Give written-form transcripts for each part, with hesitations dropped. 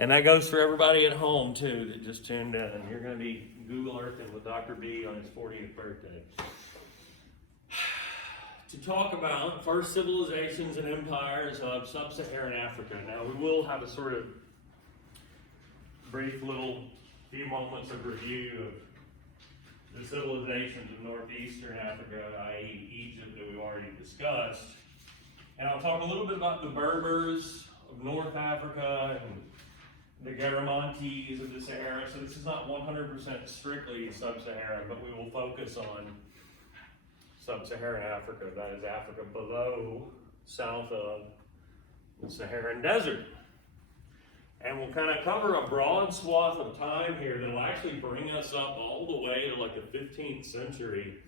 And that goes for everybody at home too that just tuned in. You're going to be Google Earthing with Dr. B on his 40th birthday. To talk about first civilizations and empires of sub-Saharan Africa. Now we will have a sort of brief little few moments of review of the civilizations of northeastern Africa, i.e. Egypt, that we've already discussed. And I'll talk a little bit about the Berbers of North Africa and the Garamantes of the Sahara. So this is not 100% strictly sub-Saharan, but we will focus on sub-Saharan Africa. That is Africa below, south of the Saharan Desert. And we'll kind of cover a broad swath of time here that will actually bring us up all the way to like the 15th century,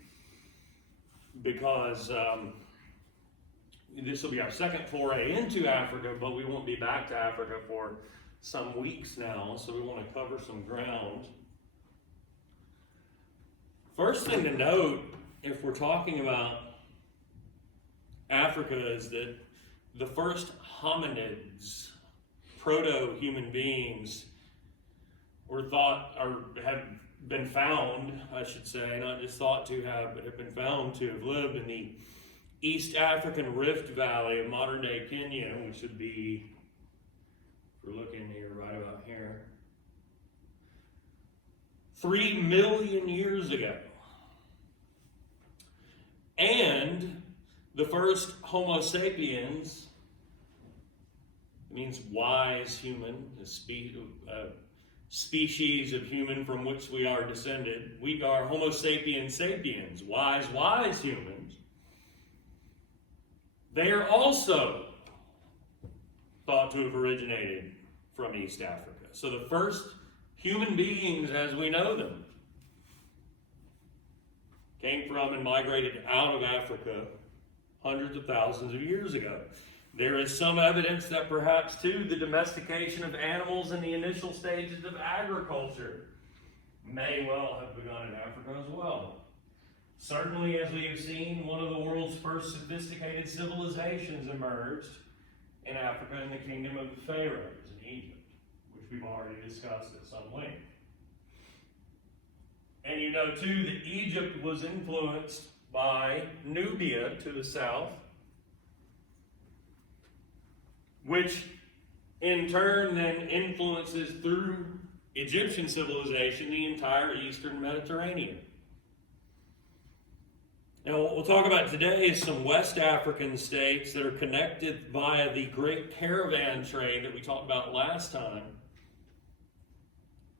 because this will be our second foray into Africa, but we won't be back to Africa for some weeks now, so we want to cover some ground. First thing to note, if we're talking about Africa, is that the first hominids, proto-human beings, were thought, or have been found, I should say, not just thought to have, but have been found to have lived in the East African Rift Valley of modern-day Kenya, which would be, if we're looking here, right about here, 3 million years ago. And the first Homo sapiens, means wise human, a species of human from which we are descended. We are Homo sapiens sapiens, wise humans. They are also thought to have originated from East Africa. So the first human beings as we know them came from and migrated out of Africa hundreds of thousands of years ago. There is some evidence that perhaps, too, the domestication of animals in the initial stages of agriculture may well have begun in Africa as well. Certainly, as we have seen, one of the world's first sophisticated civilizations emerged in Africa in the kingdom of the Pharaohs in Egypt, which we've already discussed at some length. And you know, too, that Egypt was influenced by Nubia to the south, which in turn then influences through Egyptian civilization the entire eastern Mediterranean. Now, what we'll talk about today is some West African states that are connected via the great caravan trade that we talked about last time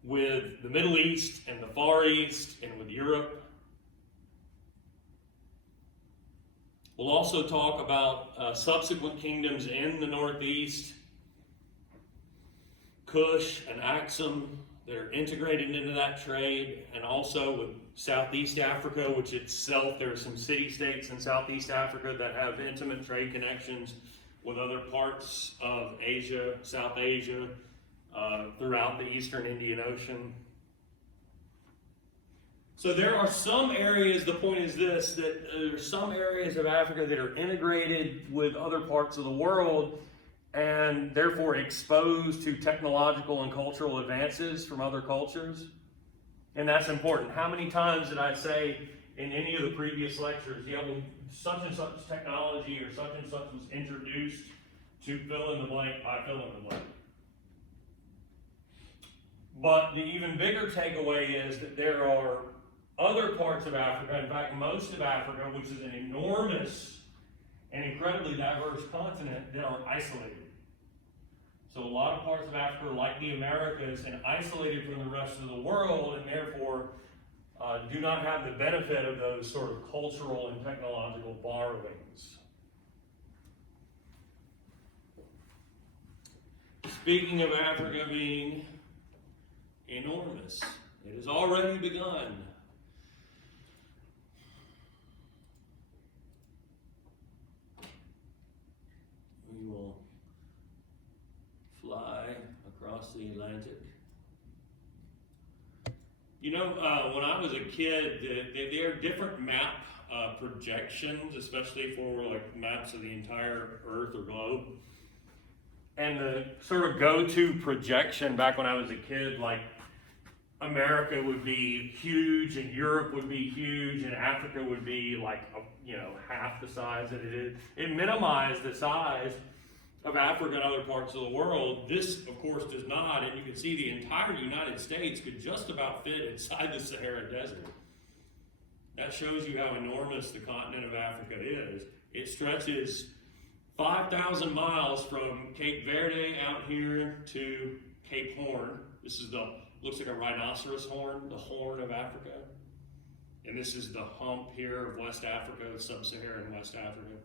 with the Middle East and the Far East and with Europe. We'll also talk about subsequent kingdoms in the Northeast, Kush and Axum, that are integrated into that trade, and also with Southeast Africa, which itself, there are some city-states in Southeast Africa that have intimate trade connections with other parts of Asia, South Asia, throughout the Eastern Indian Ocean. So there are some areas, the point is this, that there are some areas of Africa that are integrated with other parts of the world and therefore exposed to technological and cultural advances from other cultures. And that's important. How many times did I say in any of the previous lectures, yeah, well, such and such technology or such and such was introduced to fill in the blank, I fill in the blank. But the even bigger takeaway is that there are other parts of Africa, in fact, most of Africa, which is an enormous and incredibly diverse continent, that are isolated. So a lot of parts of Africa are like the Americas and isolated from the rest of the world, and therefore do not have the benefit of those sort of cultural and technological borrowings. Speaking of Africa being enormous, it has already begun. We will fly across the Atlantic. You know, when I was a kid, there are different map projections, especially for like maps of the entire Earth or globe. And the sort of go-to projection back when I was a kid, like America would be huge and Europe would be huge and Africa would be like, half the size that it is. It minimized the size of Africa and other parts of the world. This, of course, does not, and you can see the entire United States could just about fit inside the Sahara Desert. That shows you how enormous the continent of Africa is. It stretches 5,000 miles from Cape Verde out here to Cape Horn. This is looks like a rhinoceros horn, the Horn of Africa. And this is the hump here of West Africa, Sub-Saharan West Africa.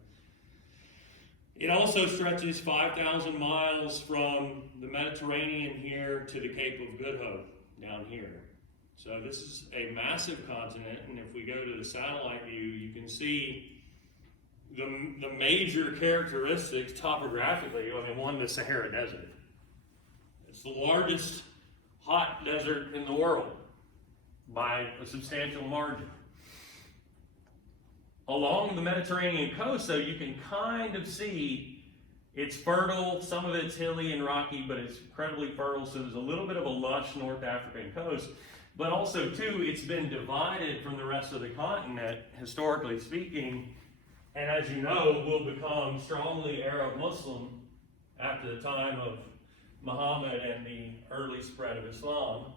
It also stretches 5,000 miles from the Mediterranean here to the Cape of Good Hope down here. So this is a massive continent, and if we go to the satellite view, you can see the major characteristics topographically. One, the Sahara Desert. It's the largest hot desert in the world by a substantial margin. Along the Mediterranean coast, though, you can kind of see it's fertile. Some of it's hilly and rocky, but it's incredibly fertile, so there's a little bit of a lush North African coast. But also, too, it's been divided from the rest of the continent, historically speaking, and as you know, will become strongly Arab-Muslim after the time of Muhammad and the early spread of Islam.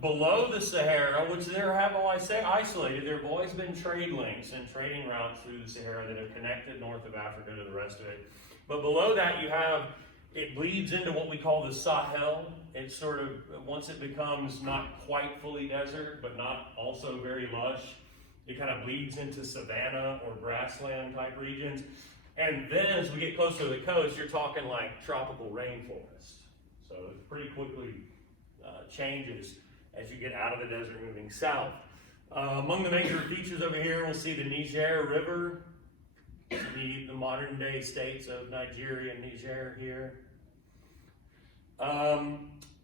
Below the Sahara, which there have, isolated, there have always been trade links and trading routes through the Sahara that have connected north of Africa to the rest of it. But below that, it bleeds into what we call the Sahel. It's sort of, once it becomes not quite fully desert, but not also very lush, it kind of bleeds into savanna or grassland type regions. And then as we get closer to the coast, you're talking like tropical rainforest. So it pretty quickly changes as you get out of the desert moving south. Among the major features over here, we'll see the Niger River, the modern day states of Nigeria and Niger here.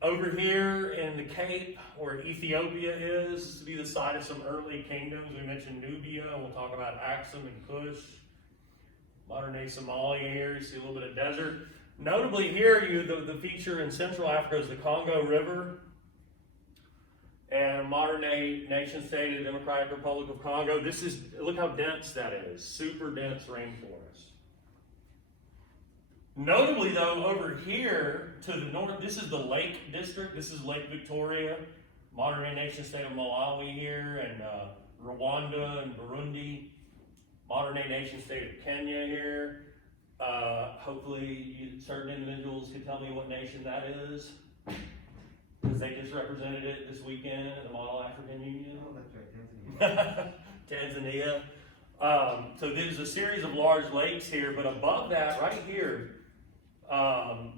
Over here in the Cape, where Ethiopia is, this will be the site of some early kingdoms. We mentioned Nubia, and we'll talk about Aksum and Kush. Modern day Somalia here, you see a little bit of desert. Notably here, the feature in Central Africa is the Congo River, and modern day nation state of the Democratic Republic of Congo. Look how dense that is, super dense rainforest. Notably though, over here to the north, this is the Lake District, this is Lake Victoria, modern day nation state of Malawi here, and Rwanda and Burundi, modern day nation state of Kenya here. Hopefully certain individuals can tell me what nation that is, because they just represented it this weekend at the Model African Union. Oh, that's right, Tanzania. So there's a series of large lakes here, but above that, right here, I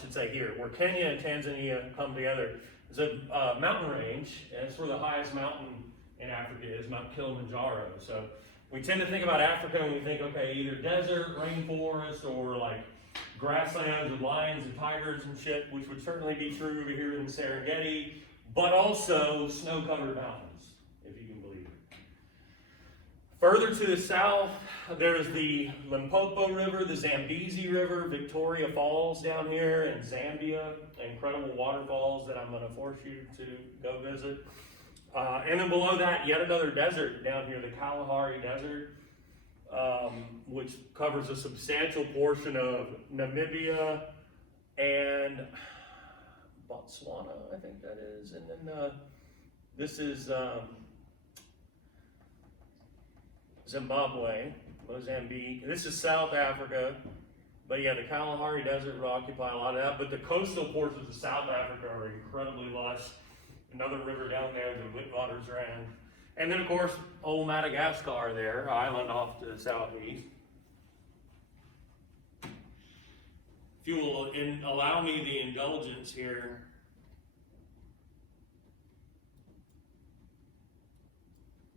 should say here, where Kenya and Tanzania come together, is a mountain range, and it's where the highest mountain in Africa is, Mount Kilimanjaro. So we tend to think about Africa and we think, okay, either desert, rainforest, or like grasslands with lions and tigers and shit, which would certainly be true over here in the Serengeti, but also snow-covered mountains, if you can believe it. Further to the south, there's the Limpopo River, the Zambezi River, Victoria Falls down here in Zambia, incredible waterfalls that I'm going to force you to go visit. And then below that, yet another desert down here, the Kalahari Desert, which covers a substantial portion of Namibia and Botswana, I think that is. And then this is Zimbabwe, Mozambique. This is South Africa. But yeah, the Kalahari Desert will occupy a lot of that. But the coastal portions of South Africa are incredibly lush. Another river down there, the Witwatersrand. And then, of course, old Madagascar there, island off to the southeast. If you will allow me the indulgence here,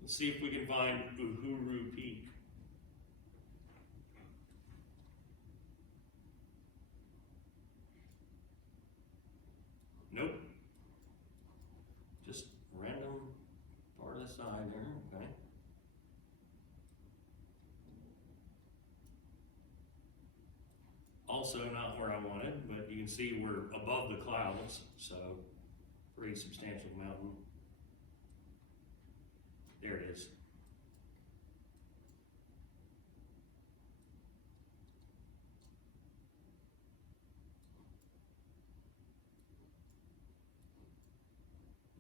let's see if we can find Uhuru Peak. Nope. Just random part of the side there, okay. also not where I wanted, but you can see we're above the clouds, so pretty substantial mountain. There it is.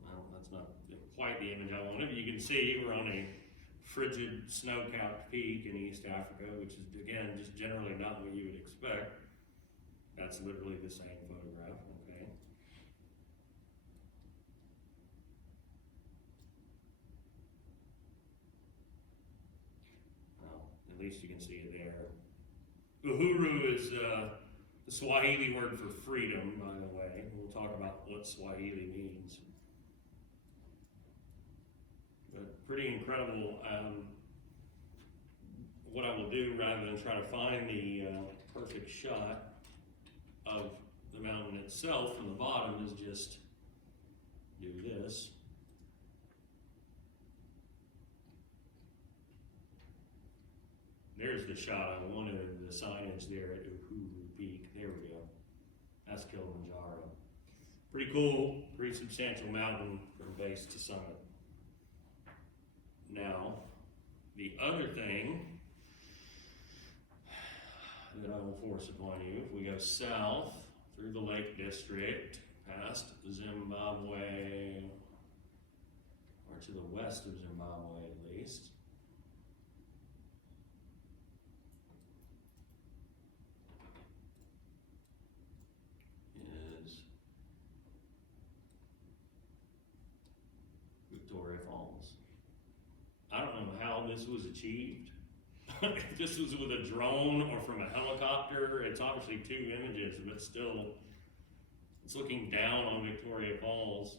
Well, that's not quite the image I wanted. You can see we're on a frigid snow-capped peak in East Africa, which is, again, just generally not what you would expect. That's literally the same photograph, okay? Well, at least you can see it there. Uhuru is the Swahili word for freedom, by the way. We'll talk about what Swahili means. But pretty incredible. What I will do, rather than try to find the perfect shot of the mountain itself from the bottom, is just do this. There's the shot I wanted, the signage there at Uhuru Peak. There we go. That's Kilimanjaro. Pretty cool, pretty substantial mountain from base to summit. Now, the other thing that I will force upon you, if we go south through the Lake District, past Zimbabwe, or to the west of Zimbabwe at least, is Victoria Falls. I don't know how this was achieved. If this was with a drone or from a helicopter, it's obviously two images, but still, it's looking down on Victoria Falls.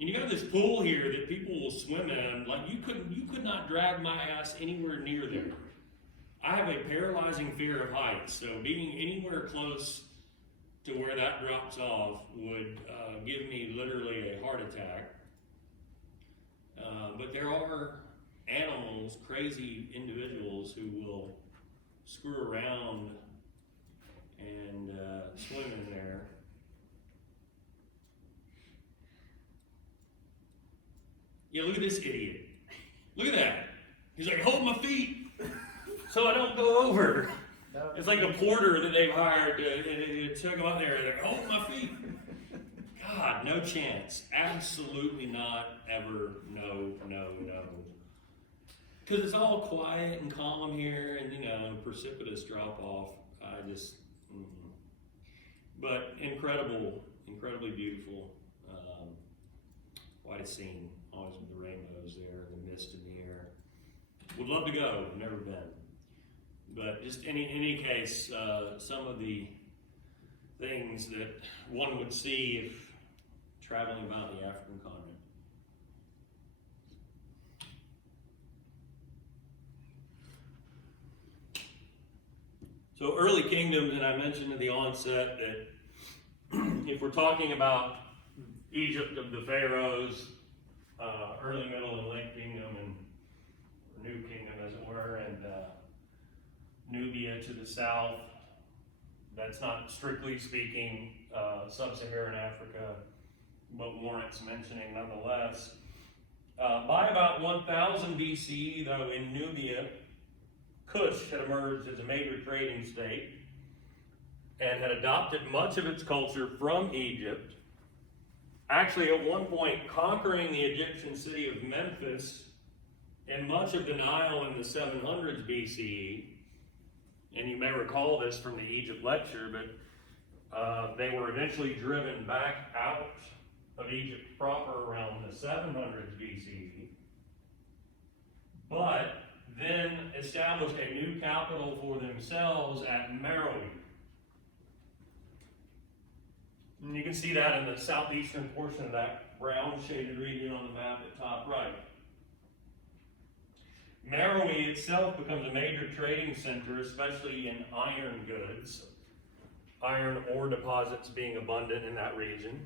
And you got this pool here that people will swim in. Like you could not drag my ass anywhere near there. I have a paralyzing fear of heights, so being anywhere close to where that drops off would give me literally a heart attack. But there are animals, crazy individuals who will screw around and swim in there. Yeah, look at this idiot. Look at that. He's like, hold my feet so I don't go over. It's like a porter that they've hired to took him up there. They're like, hold my feet. God, no chance. Absolutely not, ever, no. Because it's all quiet and calm here and, precipitous drop off. But incredibly beautiful. Quite a scene, always with the rainbows there, the mist in the air. Would love to go, never been. But just in any case, some of the things that one would see if traveling about the African continent. So early kingdoms, and I mentioned at the onset that if we're talking about Egypt of the pharaohs, early, middle, and late kingdom, and new kingdom as it were, and Nubia to the south, that's not strictly speaking sub-Saharan Africa, but warrants mentioning nonetheless. By about 1000 BCE, though, in Nubia, Kush had emerged as a major trading state and had adopted much of its culture from Egypt, actually at one point conquering the Egyptian city of Memphis and much of the Nile in the 700s BCE. And you may recall this from the Egypt lecture, but they were eventually driven back out of Egypt proper around the 700s BCE, but then established a new capital for themselves at Meroe. And you can see that in the southeastern portion of that brown shaded region on the map at top right. Meroe itself becomes a major trading center, especially in iron goods, iron ore deposits being abundant in that region.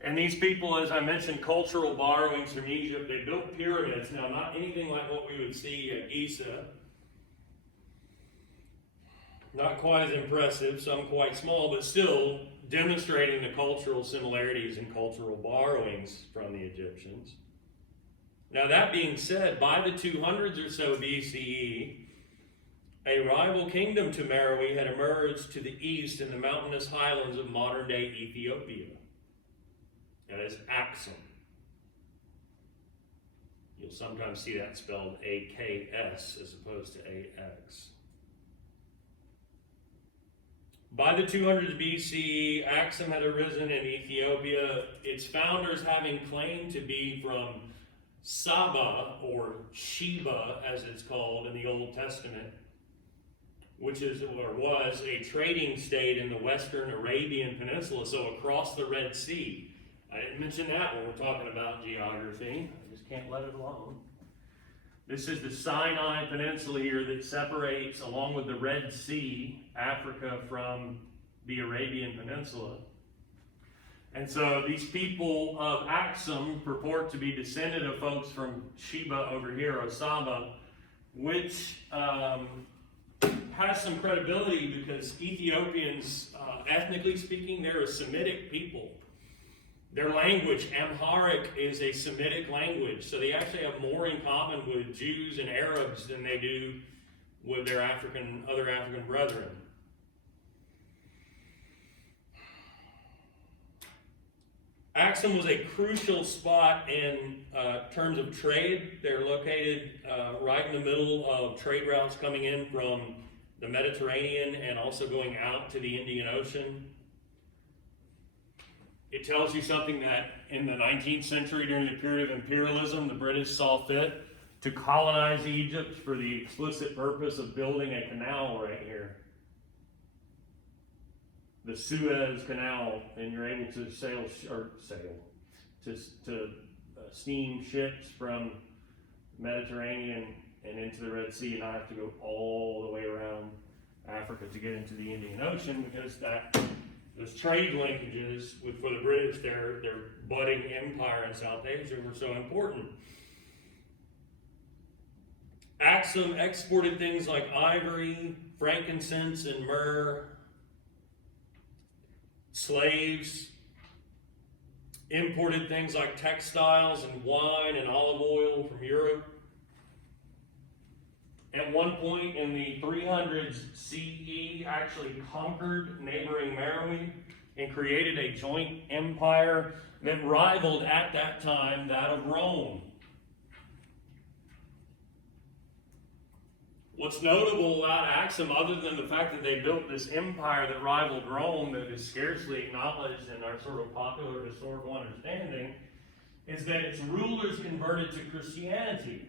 And these people, as I mentioned, cultural borrowings from Egypt, they built pyramids. Now, not anything like what we would see at Giza, Not quite as impressive, some quite small, but still demonstrating the cultural similarities and cultural borrowings from the Egyptians. Now, that being said, by the 200s or so BCE, a rival kingdom to Meroe had emerged to the east in the mountainous highlands of modern-day Ethiopia. That is Aksum. You'll sometimes see that spelled A-K-S as opposed to A-X. By the 200s BCE, Aksum had arisen in Ethiopia, its founders having claimed to be from Saba, or Sheba as it's called in the Old Testament, which is or was a trading state in the western Arabian Peninsula, so across the Red Sea. I didn't mention that when we're talking about geography. I just can't let it alone. This is the Sinai Peninsula here that separates, along with the Red Sea, Africa from the Arabian Peninsula. And so these people of Aksum purport to be descended of folks from Sheba over here, or Saba, which has some credibility because Ethiopians, ethnically speaking, they're a Semitic people. Their language, Amharic, is a Semitic language, so they actually have more in common with Jews and Arabs than they do with their other African brethren. Aksum was a crucial spot in terms of trade. They're located right in the middle of trade routes coming in from the Mediterranean and also going out to the Indian Ocean. It tells you something that in the 19th century, during the period of imperialism, the British saw fit to colonize Egypt for the explicit purpose of building a canal right here. The Suez Canal, and you're able to steam ships from Mediterranean and into the Red Sea, and not have to go all the way around Africa to get into the Indian Ocean, because those trade linkages for the British, their budding empire in South Asia, were so important. Aksum exported things like ivory, frankincense, and myrrh, slaves, imported things like textiles and wine and olive oil from Europe. At one point in the 300s CE, actually conquered neighboring Meroe and created a joint empire that rivaled at that time that of Rome. What's notable about Aksum, other than the fact that they built this empire that rivaled Rome, that is scarcely acknowledged in our sort of popular historical understanding, is that its rulers converted to Christianity,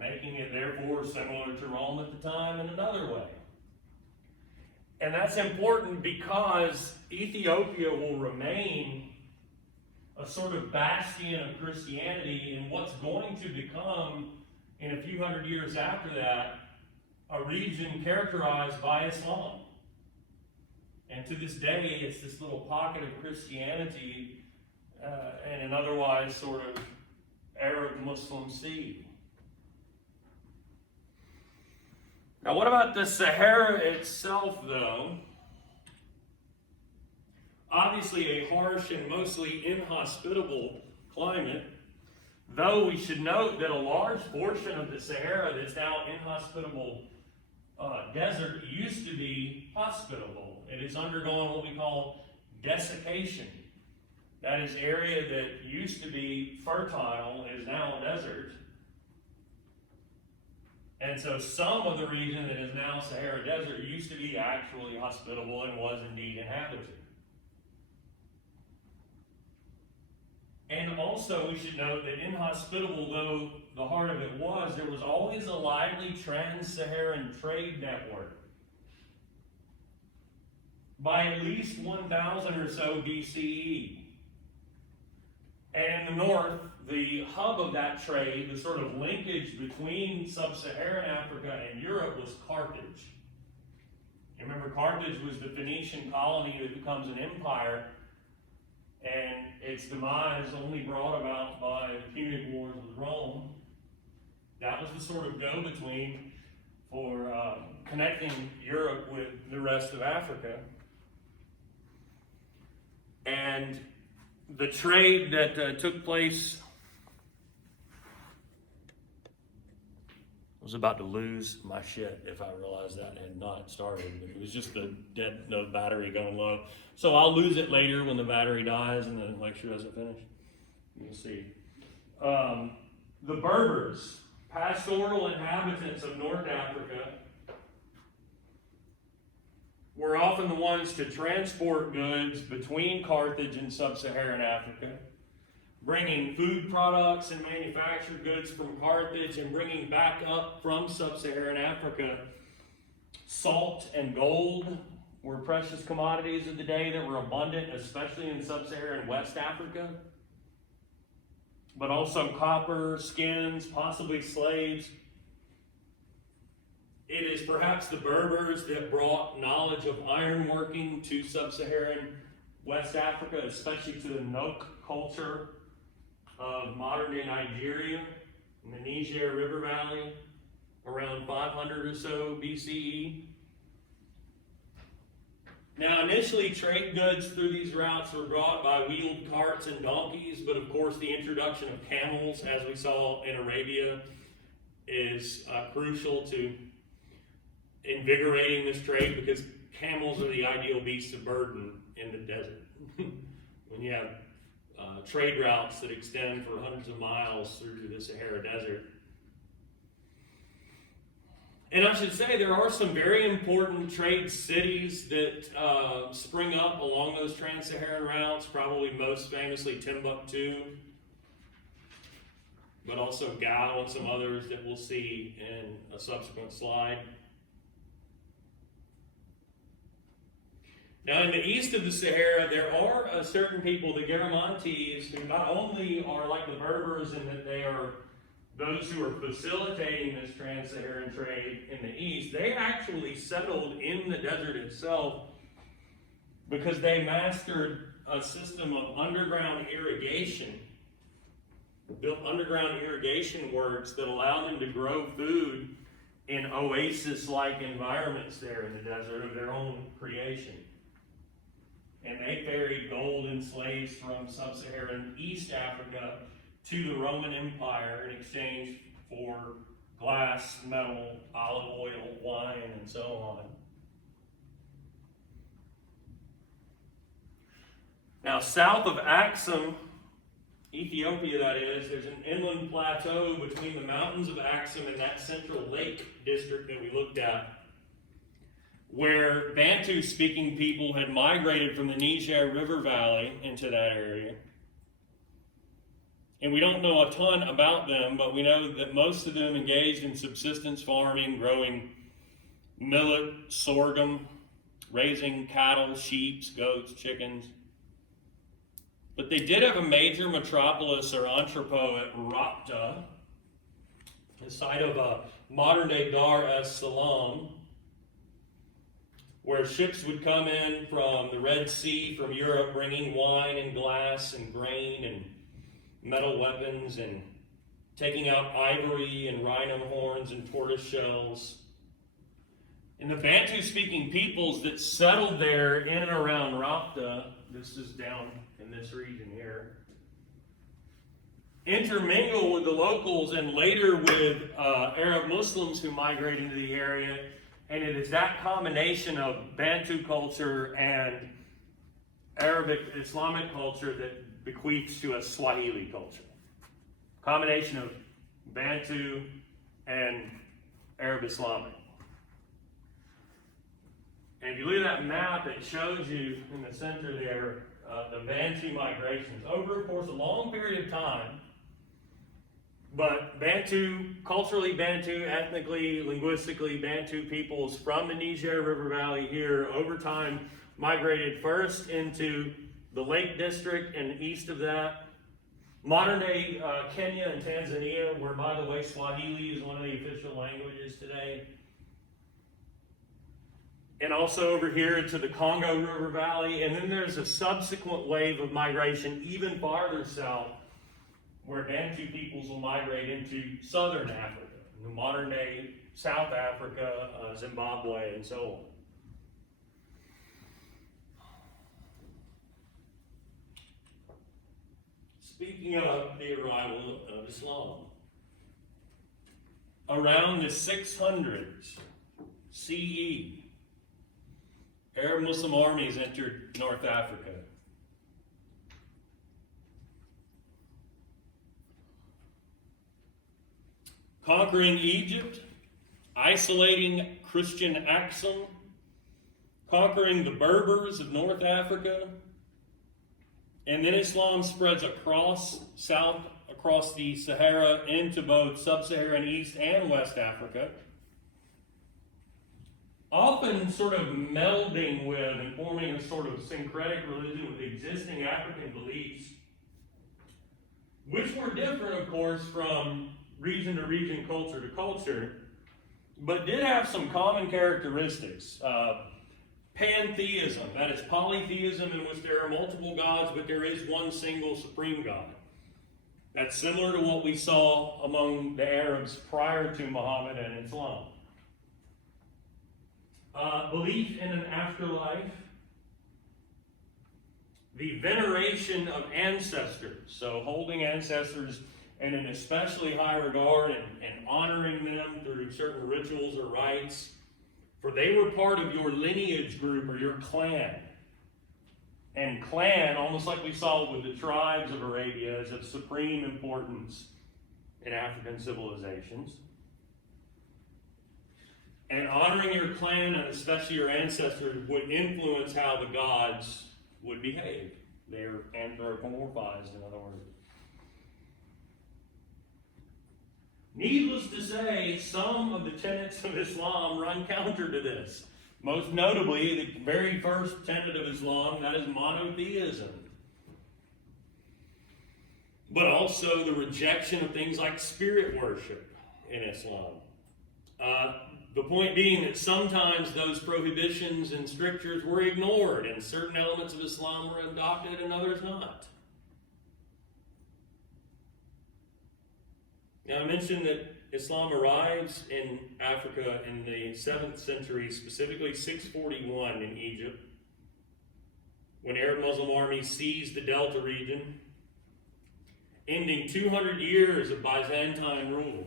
making it therefore similar to Rome at the time in another way. And that's important because Ethiopia will remain a sort of bastion of Christianity in what's going to become, in a few hundred years after that, a region characterized by Islam. And to this day, it's this little pocket of Christianity and an otherwise sort of Arab-Muslim sea. Now, what about the Sahara itself, though? Obviously a harsh and mostly inhospitable climate, though we should note that a large portion of the Sahara that's now inhospitable desert used to be hospitable. It has undergone what we call desiccation. That is, area that used to be fertile is now a desert. And so some of the region that is now Sahara Desert used to be actually hospitable and was indeed inhabited. And also we should note that inhospitable though the heart of it was, there was always a lively trans-Saharan trade network. By at least 1000 or so BCE. And in the north, the hub of that trade, the sort of linkage between sub-Saharan Africa and Europe, was Carthage. You remember, Carthage was the Phoenician colony that becomes an empire, and its demise only brought about by the Punic Wars with Rome. That was the sort of go-between for connecting Europe with the rest of Africa. And the trade that took place, I was about to lose my shit if I realized that had not started, but it was just the battery going low. So I'll lose it later when the battery dies and the lecture doesn't finish. You'll see. The Berbers, pastoral inhabitants of North Africa, were often the ones to transport goods between Carthage and sub-Saharan Africa, bringing food products and manufactured goods from Carthage and bringing back up from sub-Saharan Africa. Salt and gold were precious commodities of the day that were abundant, especially in sub-Saharan West Africa. But also copper, skins, possibly slaves. It is perhaps the Berbers that brought knowledge of ironworking to sub-Saharan West Africa, especially to the Nok culture of modern-day Nigeria, in the Niger River Valley, around 500 or so BCE. Now, initially, trade goods through these routes were brought by wheeled carts and donkeys, but of course, the introduction of camels, as we saw in Arabia, is crucial to invigorating this trade, because camels are the ideal beasts of burden in the desert. When you have trade routes that extend for hundreds of miles through the Sahara Desert. And I should say there are some very important trade cities that spring up along those trans-Saharan routes, probably most famously Timbuktu, but also Gao and some others that we'll see in a subsequent slide. Now, in the east of the Sahara, there are certain people, the Garamantes, who not only are like the Berbers in that they are those who are facilitating this trans-Saharan trade in the east, they actually settled in the desert itself because they mastered a system of underground irrigation, built underground irrigation works that allowed them to grow food in oasis-like environments there in the desert of their own creation. And they ferried gold and slaves from sub-Saharan East Africa to the Roman Empire in exchange for glass, metal, olive oil, wine, and so on. Now, south of Axum, Ethiopia that is, there's an inland plateau between the mountains of Axum and that central lake district that we looked at, where Bantu-speaking people had migrated from the Niger River Valley into that area. And we don't know a ton about them, but we know that most of them engaged in subsistence farming, growing millet, sorghum, raising cattle, sheep, goats, chickens. But they did have a major metropolis or entrepot at Rapta, the site of a modern-day Dar es Salaam, where ships would come in from the Red Sea from Europe, bringing wine and glass and grain and metal weapons and taking out ivory and rhino horns and tortoise shells. And the Bantu-speaking peoples that settled there in and around Rapta, this is down in this region here, intermingle with the locals and later with Arab Muslims who migrated into the area. And it is that combination of Bantu culture and Arabic Islamic culture that bequeaths to us Swahili culture. Combination of Bantu and Arab Islamic. And if you look at that map, it shows you in the center there the Bantu migrations over, of course, a long period of time. But Bantu, culturally Bantu, ethnically, linguistically Bantu peoples from the Niger River Valley here over time migrated first into the Lake District and east of that. Modern day Kenya and Tanzania, where by the way Swahili is one of the official languages today. And also over here to the Congo River Valley. And then there's a subsequent wave of migration even farther south, where Bantu peoples will migrate into southern Africa, the modern day South Africa, Zimbabwe, and so on. Speaking of the arrival of Islam, around the 600s CE, Arab Muslim armies entered North Africa. Conquering Egypt, isolating Christian Axum, conquering the Berbers of North Africa, and then Islam spreads across the Sahara into both Sub-Saharan East and West Africa, often sort of melding with and forming a sort of syncretic religion with existing African beliefs, which were different, of course, from region to region, culture to culture, but did have some common characteristics. Pantheism, that is polytheism, in which there are multiple gods, but there is one single supreme God. That's similar to what we saw among the Arabs prior to Muhammad and Islam. Belief in an afterlife, the veneration of ancestors, so holding ancestors in an especially high regard and honoring them through certain rituals or rites, for they were part of your lineage group or your clan. And clan, almost like we saw with the tribes of Arabia, is of supreme importance in African civilizations. And honoring your clan, and especially your ancestors, would influence how the gods would behave. They are anthropomorphized, in other words. Needless to say, some of the tenets of Islam run counter to this. Most notably, the very first tenet of Islam, that is monotheism. But also the rejection of things like spirit worship in Islam. The point being that sometimes those prohibitions and strictures were ignored, and certain elements of Islam were adopted and others not. Now, I mentioned that Islam arrives in Africa in the 7th century, specifically 641 in Egypt, when Arab Muslim armies seized the Delta region, ending 200 years of Byzantine rule.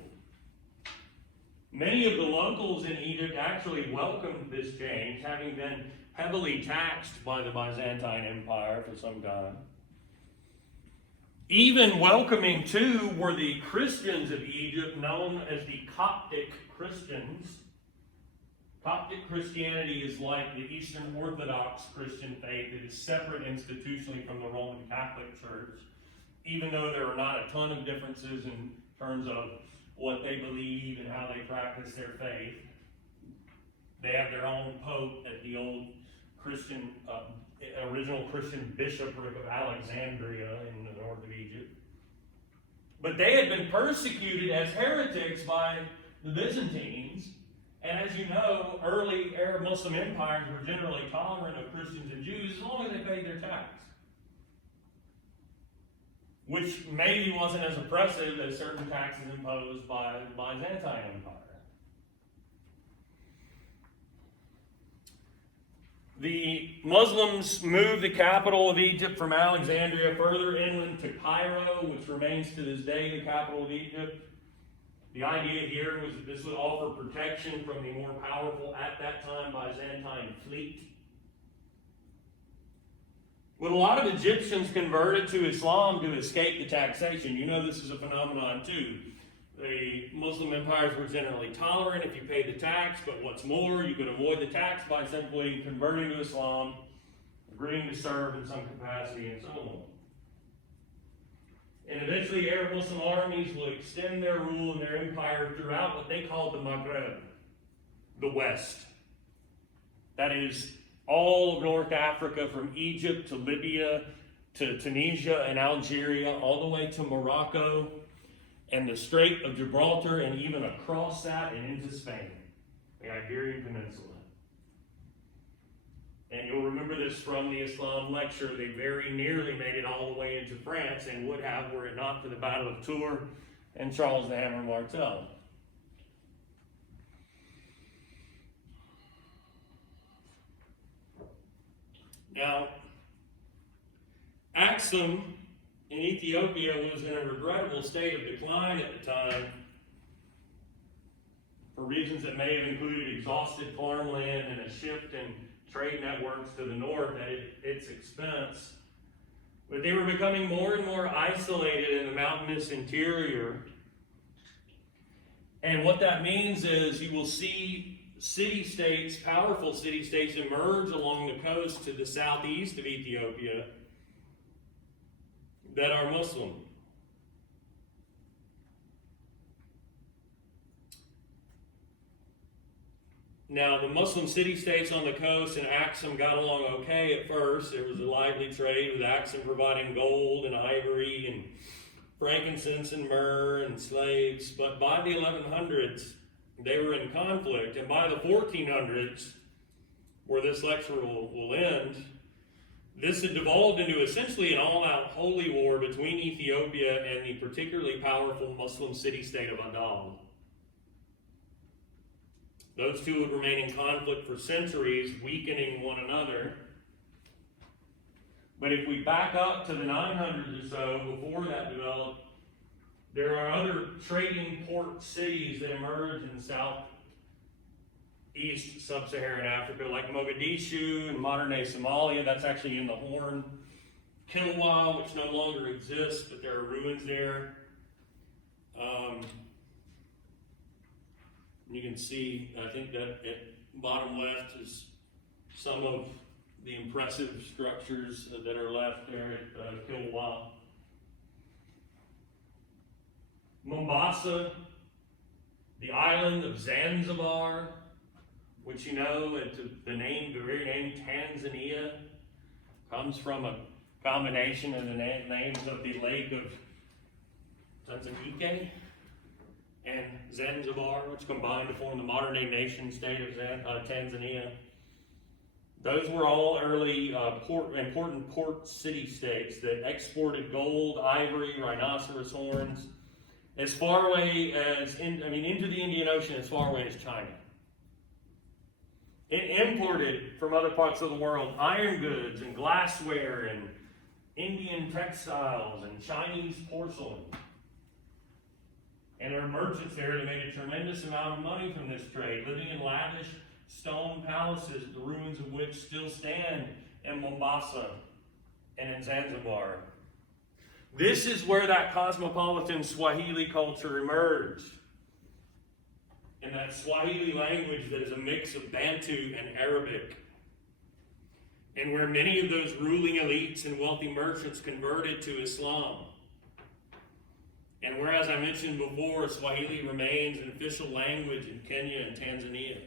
Many of the locals in Egypt actually welcomed this change, having been heavily taxed by the Byzantine Empire for some time. Even welcoming, too, were the Christians of Egypt, known as the Coptic Christians. Coptic Christianity is like the Eastern Orthodox Christian faith. It is separate institutionally from the Roman Catholic Church, even though there are not a ton of differences in terms of what they believe and how they practice their faith. They have their own pope at the old Christian, original Christian bishopric of Alexandria in the north of Egypt. But they had been persecuted as heretics by the Byzantines. And as you know, early Arab Muslim empires were generally tolerant of Christians and Jews as long as they paid their tax, which maybe wasn't as oppressive as certain taxes imposed by the Byzantine Empire. The Muslims moved the capital of Egypt from Alexandria further inland to Cairo, which remains to this day the capital of Egypt. The idea here was that this would offer protection from the more powerful, at that time, Byzantine fleet. When a lot of Egyptians converted to Islam to escape the taxation, you know this is a phenomenon too. The Muslim empires were generally tolerant if you paid the tax, but what's more, you could avoid the tax by simply converting to Islam, agreeing to serve in some capacity, and so on. And eventually, Arab Muslim armies will extend their rule and their empire throughout what they called the Maghreb, the West. That is, all of North Africa, from Egypt to Libya to Tunisia and Algeria, all the way to Morocco and the Strait of Gibraltar, and even across that and into Spain, the Iberian Peninsula. And you'll remember this from the Islam lecture. They very nearly made it all the way into France, and would have were it not for the Battle of Tours and Charles the Hammer Martel. Now, Axum in Ethiopia was in a regrettable state of decline at the time for reasons that may have included exhausted farmland and a shift in trade networks to the north at its expense. But they were becoming more and more isolated in the mountainous interior. And what that means is you will see city-states, powerful city-states, emerge along the coast to the southeast of Ethiopia that are Muslim. Now, the Muslim city-states on the coast and Axum got along okay at first. There was a lively trade with Axum providing gold and ivory and frankincense and myrrh and slaves. But by the 1100s, they were in conflict. And by the 1400s, where this lecture will end, this had devolved into essentially an all-out holy war between Ethiopia and the particularly powerful Muslim city-state of Adal. Those two would remain in conflict for centuries, weakening one another. But if we back up to the 900s or so, before that developed, there are other trading port cities that emerge in southeast sub-Saharan Africa, like Mogadishu and modern-day Somalia. That's actually in the Horn. Kilwa, which no longer exists, but there are ruins there. You can see, I think that at bottom left is some of the impressive structures that are left there at Kilwa. Mombasa, the island of Zanzibar, which you know, the very name Tanzania comes from a combination of the names of the lake of Tanzania and Zanzibar, which combined to form the modern-day nation-state of Tanzania. Those were all early important port city-states that exported gold, ivory, rhinoceros horns, as far away as, into the Indian Ocean, as far away as China. It imported from other parts of the world iron goods and glassware and Indian textiles and Chinese porcelain. And there are merchants there that made a tremendous amount of money from this trade, living in lavish stone palaces, the ruins of which still stand in Mombasa and in Zanzibar. This is where that cosmopolitan Swahili culture emerged. And that Swahili language that is a mix of Bantu and Arabic. And where many of those ruling elites and wealthy merchants converted to Islam. And where, as I mentioned before, Swahili remains an official language in Kenya and Tanzania.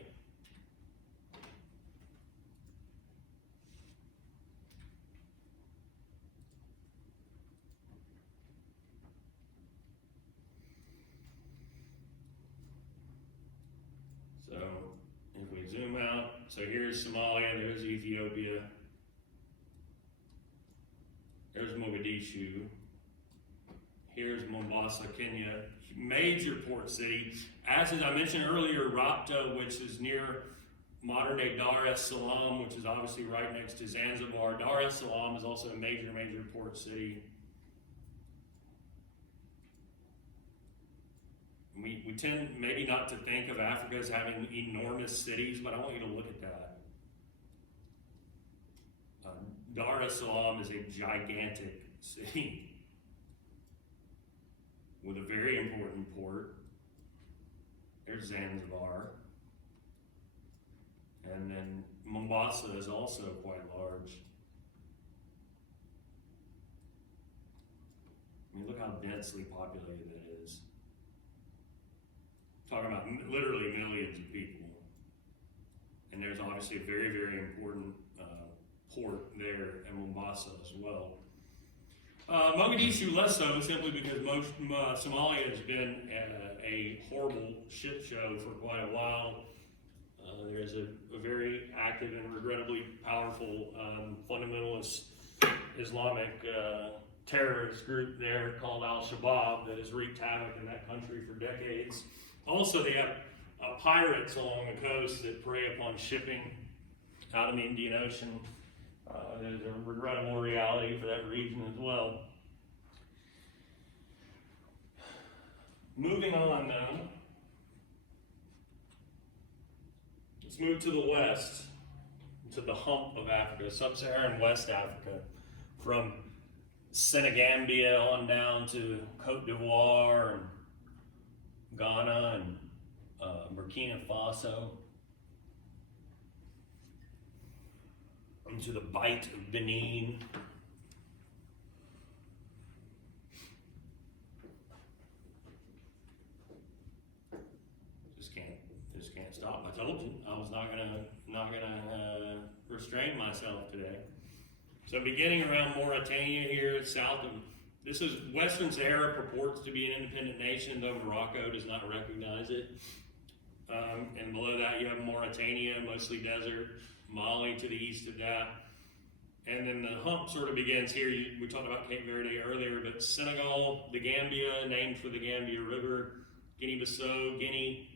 So, if we zoom out, so here's Somalia, there's Ethiopia, there's Mogadishu. Here's Mombasa, Kenya, major port city. As I mentioned earlier, Rabta, which is near modern-day Dar es Salaam, which is obviously right next to Zanzibar. Dar es Salaam is also a major port city. We tend maybe not to think of Africa as having enormous cities, but I want you to look at that. Dar es Salaam is a gigantic city with a very important port. There's Zanzibar. And then Mombasa is also quite large. Look how densely populated it is. Talking about literally millions of people. And there's obviously a very important port there in Mombasa as well. Mogadishu less so, simply because Somalia has been a horrible shit show for quite a while. There's a very active and regrettably powerful fundamentalist Islamic terrorist group there called Al-Shabaab that has wreaked havoc in that country for decades. Also, they have pirates along the coast that prey upon shipping out in the Indian Ocean. There's a regrettable reality for that region as well. Moving on now, let's move to the west, to the hump of Africa, sub-Saharan West Africa, from Senegambia on down to Cote d'Ivoire and Ghana and Burkina Faso, into the Bight of Benin. Just can't stop. I told you I was not gonna restrain myself today. So beginning around Mauritania here, south of, this is Western Sahara purports to be an independent nation, though Morocco does not recognize it. And below that you have Mauritania, mostly desert, Mali to the east of that. And then the hump sort of begins here. We talked about Cape Verde earlier, but Senegal, the Gambia, named for the Gambia River, Guinea-Bissau, Guinea,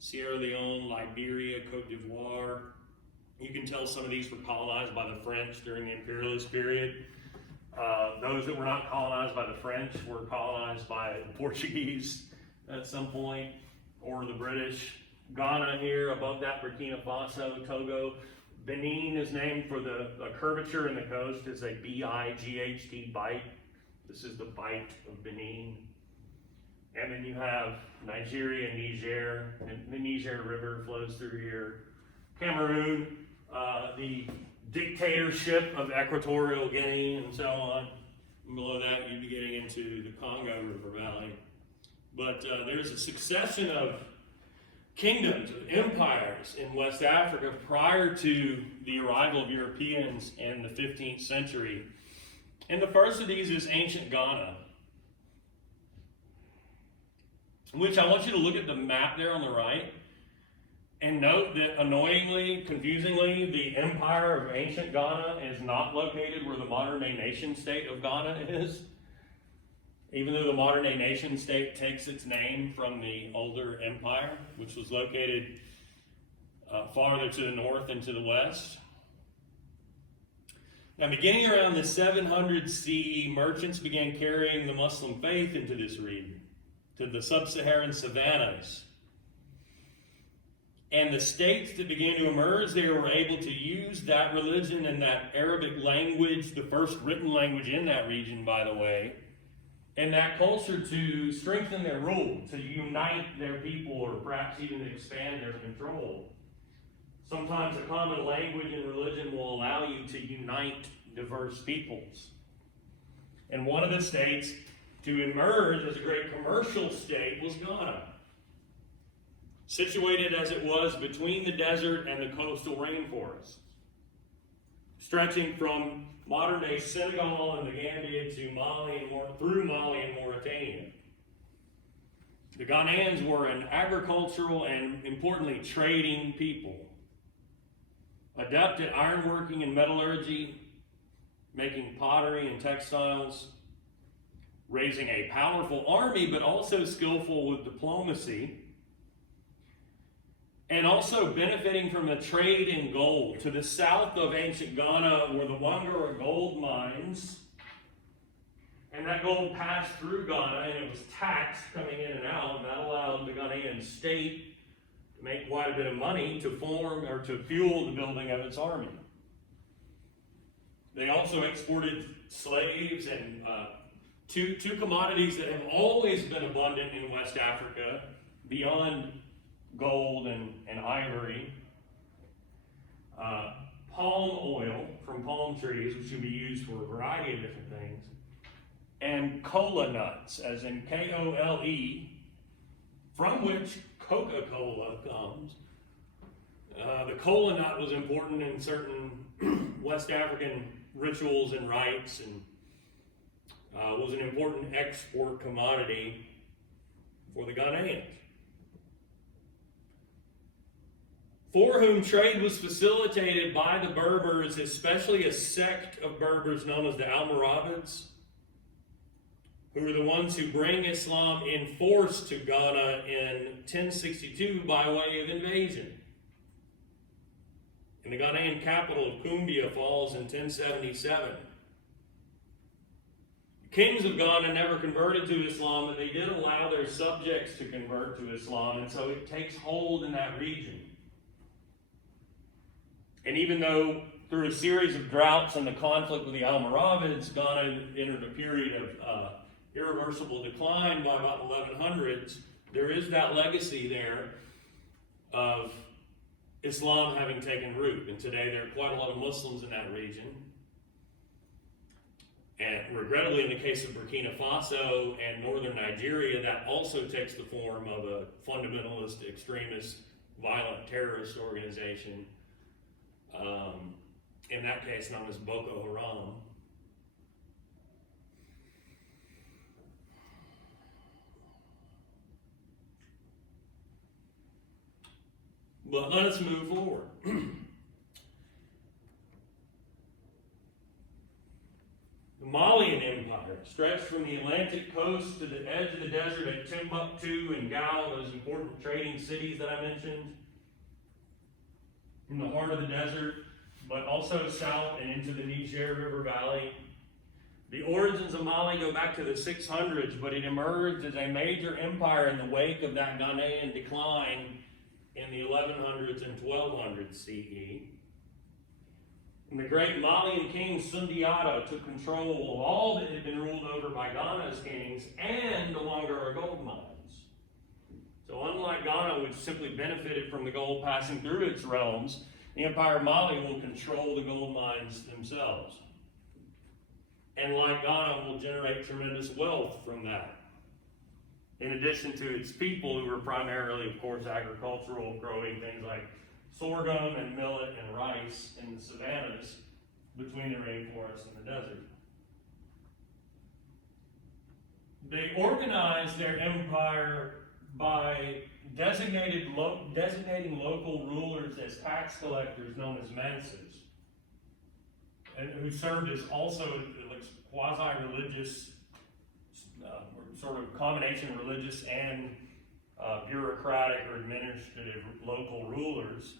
Sierra Leone, Liberia, Cote d'Ivoire. You can tell some of these were colonized by the French during the imperialist period. Those that were not colonized by the French were colonized by the Portuguese at some point, or the British. Ghana here, above that, Burkina Faso, Togo. Benin is named for the curvature in the coast. It's a B-I-G-H-T, Bight. This is the Bight of Benin. And then you have Nigeria, Niger, and the Niger River flows through here. Cameroon, the dictatorship of Equatorial Guinea, and so on. And below that, you'd be getting into the Congo River Valley. But there's a succession of kingdoms, of empires in West Africa prior to the arrival of Europeans in the 15th century. And the first of these is ancient Ghana, which I want you to look at the map there on the right and note that, annoyingly, confusingly, the empire of ancient Ghana is not located where the modern-day nation-state of Ghana is, even though the modern-day nation-state takes its name from the older empire, which was located farther to the north and to the west. Now, beginning around the 700 CE, merchants began carrying the Muslim faith into this region, to the sub-Saharan savannas. And the states that began to emerge there were able to use that religion and that Arabic language, the first written language in that region, by the way, and that culture to strengthen their rule, to unite their people, or perhaps even to expand their control. Sometimes a common language and religion will allow you to unite diverse peoples. And one of the states to emerge as a great commercial state was Ghana. Situated as it was between the desert and the coastal rainforest, stretching from modern-day Senegal and the Gambia to Mali and through Mali and Mauritania. The Ghanaians were an agricultural and, importantly, trading people, adept at ironworking and metallurgy, making pottery and textiles, raising a powerful army, but also skillful with diplomacy, and also benefiting from the trade in gold. To the south of ancient Ghana were the Wangara gold mines, and that gold passed through Ghana, and it was taxed coming in and out, and that allowed the Ghanaian state to make quite a bit of money to form or to fuel the building of its army. They also exported slaves and two commodities that have always been abundant in West Africa beyond gold and ivory. Palm oil from palm trees, which can be used for a variety of different things, and cola nuts, as in K-O-L-E, from which Coca-Cola comes. The cola nut was important in certain West African rituals and rites, and was an important export commodity for the Ghanaians, for whom trade was facilitated by the Berbers, especially a sect of Berbers known as the Almoravids, who were the ones who bring Islam in force to Ghana in 1062 by way of invasion. And the Ghanaian capital of Kumbia falls in 1077. Kings of Ghana never converted to Islam, but they did allow their subjects to convert to Islam, and so it takes hold in that region. And even though through a series of droughts and the conflict with the Almoravids, Ghana entered a period of irreversible decline by about the 1100s, there is that legacy there of Islam having taken root. And today there are quite a lot of Muslims in that region. And regrettably, in the case of Burkina Faso and northern Nigeria, that also takes the form of a fundamentalist, extremist, violent terrorist organization. In that case, known as Boko Haram. But let's move forward. The Malian Empire stretched from the Atlantic coast to the edge of the desert at Timbuktu and Gao, those important trading cities that I mentioned, in the heart of the desert, but also south and into the Niger River Valley. The origins of Mali go back to the 600s, but it emerged as a major empire in the wake of that Ghanaian decline in the 1100s and 1200s CE. And the great Malian king Sundiata took control of all that had been ruled over by Ghana's kings and the Wangara gold mines. So unlike Ghana, which simply benefited from the gold passing through its realms, the Empire of Mali will control the gold mines themselves. And like Ghana, will generate tremendous wealth from that. In addition to its people, who were primarily, of course, agricultural, growing things like sorghum and millet and rice in the savannas between the rainforest and the desert. They organized their empire by designating local rulers as tax collectors known as manses, and who served as also quasi-religious, sort of combination religious and bureaucratic or administrative local rulers.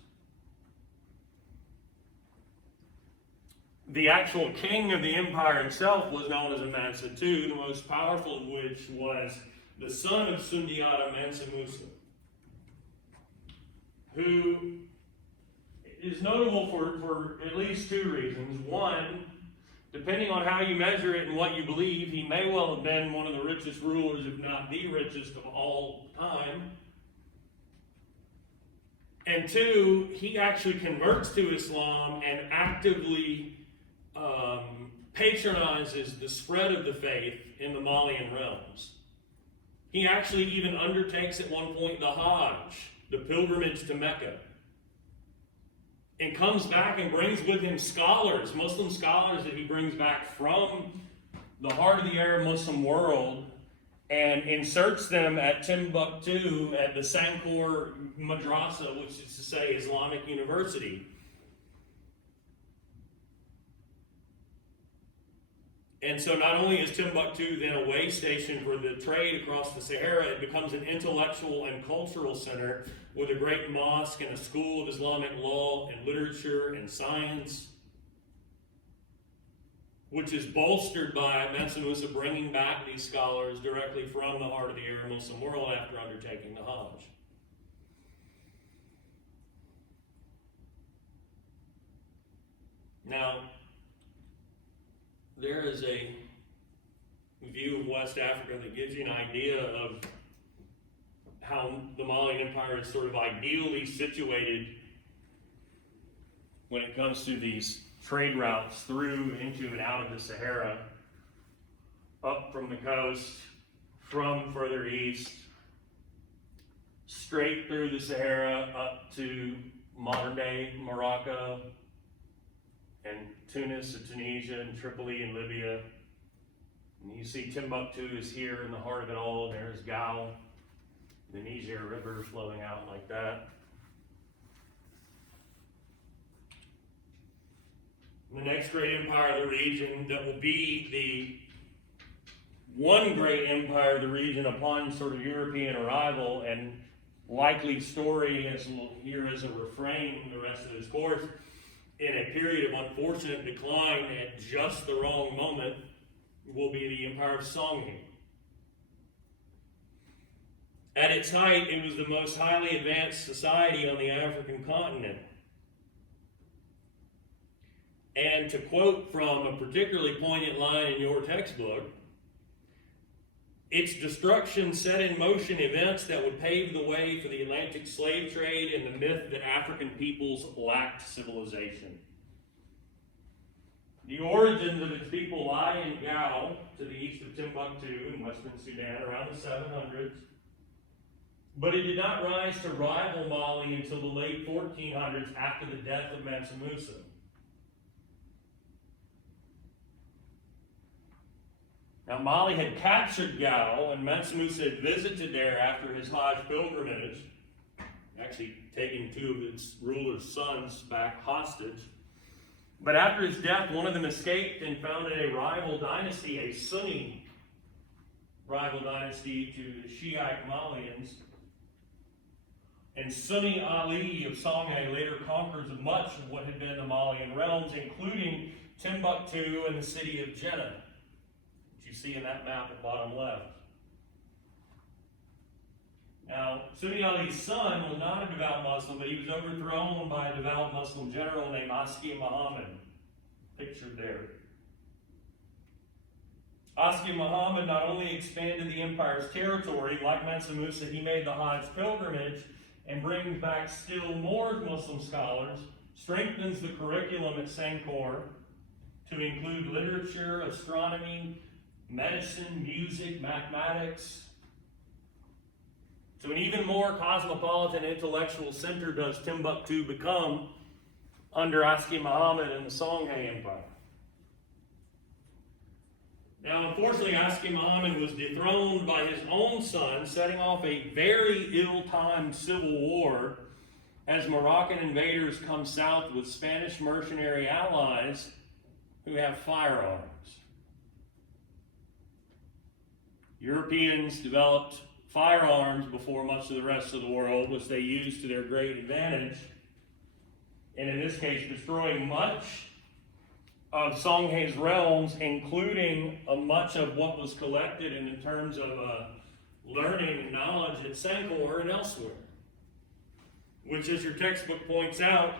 The actual king of the empire itself was known as a Mansa too, the most powerful of which was the son of Sundiata, Mansa Musa, who is notable for at least two reasons. One, depending on how you measure it and what you believe, he may well have been one of the richest rulers, if not the richest of all time. And two, he actually converts to Islam and actively patronizes the spread of the faith in the Malian realms. He actually even undertakes at one point the Hajj, the pilgrimage to Mecca, and comes back and brings with him scholars, Muslim scholars that he brings back from the heart of the Arab Muslim world, and inserts them at Timbuktu at the Sankor Madrasa, which is to say Islamic University. And so not only is Timbuktu then a way station for the trade across the Sahara, it becomes an intellectual and cultural center with a great mosque and a school of Islamic law and literature and science, which is bolstered by Mansa Musa bringing back these scholars directly from the heart of the Arab Muslim world after undertaking the Hajj. Now, there is a view of West Africa that gives you an idea of how the Malian Empire is sort of ideally situated when it comes to these trade routes through, into, and out of the Sahara, up from the coast, from further east, straight through the Sahara up to modern-day Morocco, and Tunis and Tunisia and Tripoli and Libya. And you see Timbuktu is here in the heart of it all, and there's Gao, the Niger River flowing out like that. The next great empire of the region that will be the one great empire of the region upon sort of European arrival, and likely story, as we'll hear as a refrain the rest of this course, in a period of unfortunate decline at just the wrong moment, will be the Empire of Songhay. At its height, it was the most highly advanced society on the African continent. And to quote from a particularly poignant line in your textbook, its destruction set in motion events that would pave the way for the Atlantic slave trade and the myth that African peoples lacked civilization. The origins of its people lie in Gao, to the east of Timbuktu in western Sudan, around the 700s. But it did not rise to rival Mali until the late 1400s after the death of Mansa Musa. Now, Mali had captured Gao, and Mansa Musa had visited there after his Hajj pilgrimage, actually taking two of its ruler's sons back hostage. But after his death, one of them escaped and founded a rival dynasty, a Sunni rival dynasty to the Shiite Malians. And Sunni Ali of Songhay later conquers much of what had been the Malian realms, including Timbuktu and the city of Jeddah, which you see in that map at bottom left. Now, Sunni Ali's son was not a devout Muslim, but he was overthrown by a devout Muslim general named Aski Muhammad, pictured there. Aski Muhammad not only expanded the empire's territory, like Mansa Musa, he made the Hajj pilgrimage and brings back still more Muslim scholars, strengthens the curriculum at Sankor to include literature, astronomy, medicine, music, mathematics. So an even more cosmopolitan intellectual center does Timbuktu become under Aski Muhammad and the Songhay Empire. Now, unfortunately, Aski Muhammad was dethroned by his own son, setting off a very ill-timed civil war as Moroccan invaders come south with Spanish mercenary allies who have firearms. Europeans developed firearms before much of the rest of the world, which they used to their great advantage, and in this case, destroying much of Songhay's realms, including much of what was collected in terms of learning and knowledge at Sankor and elsewhere, which, as your textbook points out,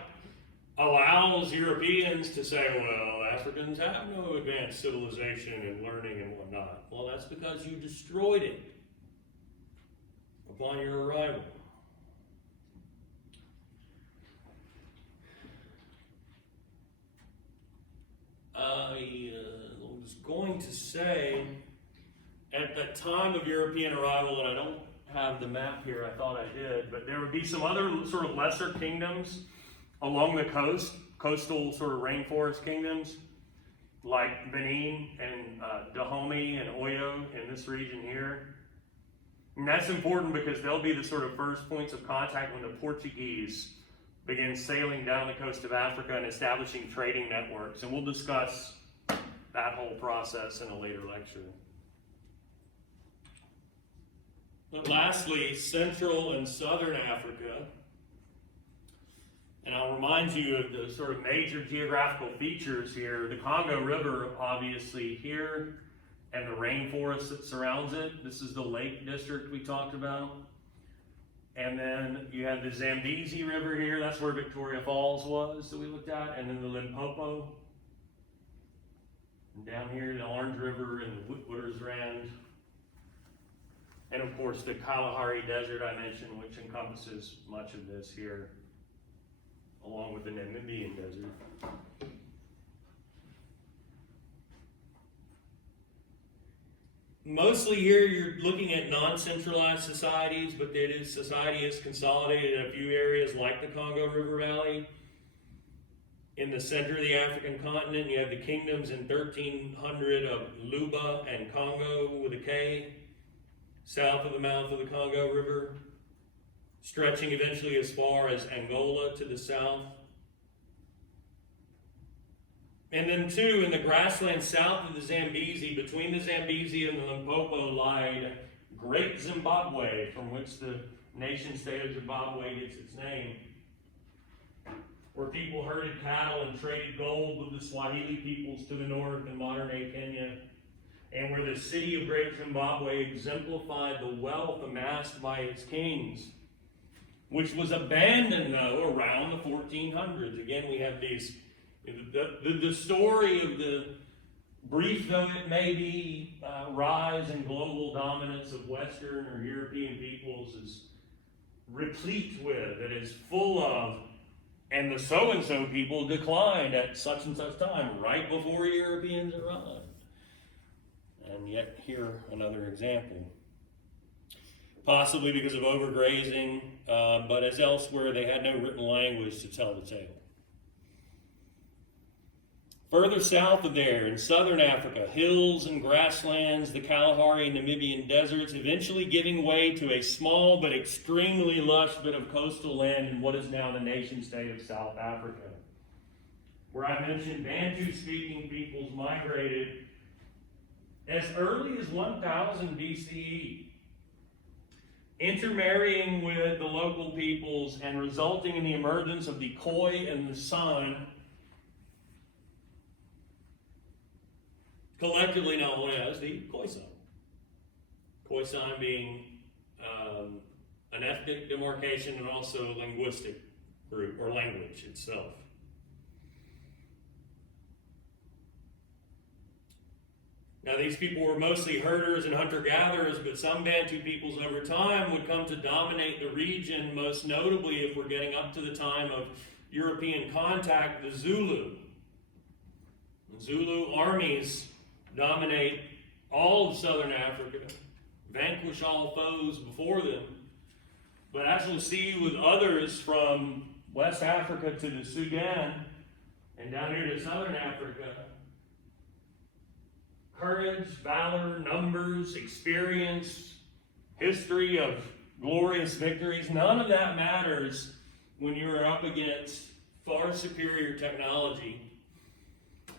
allows Europeans to say, well, Africans have no advanced civilization and learning and whatnot. Well, that's because you destroyed it upon your arrival. I was going to say, at the time of European arrival, and I don't have the map here, I thought I did, but there would be some other sort of lesser kingdoms along the coast, coastal sort of rainforest kingdoms, like Benin and Dahomey and Oyo in this region here. And that's important because they'll be the sort of first points of contact when the Portuguese begin sailing down the coast of Africa and establishing trading networks. And we'll discuss that whole process in a later lecture. But lastly, Central and Southern Africa. And I'll remind you of the sort of major geographical features here. The Congo River, obviously, here, and the rainforest that surrounds it. This is the Lake District we talked about. And then you have the Zambezi River here. That's where Victoria Falls was that we looked at. And then the Limpopo. And down here, the Orange River and the Witwatersrand. And of course, the Kalahari Desert I mentioned, which encompasses much of this here, along with the Namibian Desert. Mostly here you're looking at non-centralized societies, but society is consolidated in a few areas like the Congo River Valley. In the center of the African continent, you have the kingdoms in 1300 of Luba and Congo with a K, south of the mouth of the Congo River, stretching eventually as far as Angola to the south. And then two, in the grasslands south of the Zambezi, between the Zambezi and the Limpopo lied Great Zimbabwe, from which the nation state of Zimbabwe gets its name, where people herded cattle and traded gold with the Swahili peoples to the north in modern-day Kenya, and where the city of Great Zimbabwe exemplified the wealth amassed by its kings, which was abandoned, though, around the 1400s. Again, we have these, the story of the, brief though it may be, rise and global dominance of Western or European peoples is replete with, it is full of, and the so-and-so people declined at such and such time, right before Europeans arrived. And yet, here, another example. Possibly because of overgrazing, but as elsewhere, they had no written language to tell the tale. Further south of there, in southern Africa, hills and grasslands, the Kalahari and Namibian deserts, eventually giving way to a small but extremely lush bit of coastal land in what is now the nation-state of South Africa, where I mentioned Bantu-speaking peoples migrated as early as 1000 BCE, intermarrying with the local peoples and resulting in the emergence of the Khoi and the San, collectively known as the Khoisan. Khoisan being an ethnic demarcation and also a linguistic group, or language itself. Now, these people were mostly herders and hunter-gatherers, but some Bantu peoples over time would come to dominate the region, most notably, if we're getting up to the time of European contact, the Zulu. The Zulu armies dominate all of southern Africa, vanquish all foes before them. But as we'll see with others from West Africa to the Sudan and down here to southern Africa, courage, valor, numbers, experience, history of glorious victories, none of that matters when you're up against far superior technology,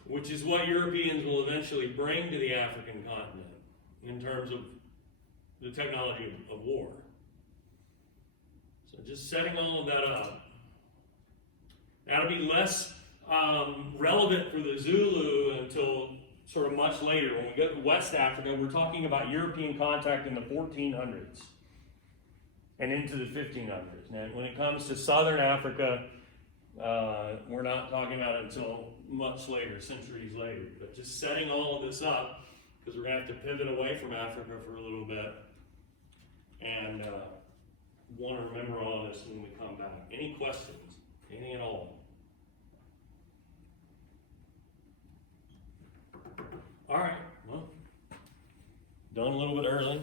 which is what Europeans will eventually bring to the African continent in terms of the technology of war. So just setting all of that up. That'll be less relevant for the Zulu until sort of much later. When we go to West Africa, we're talking about European contact in the 1400s and into the 1500s. Now, when it comes to Southern Africa, we're not talking about it until much later, centuries later. But just setting all of this up, because we're going to have to pivot away from Africa for a little bit and want to remember all of this when we come back. Any questions? Any at all? All right, well, done a little bit early.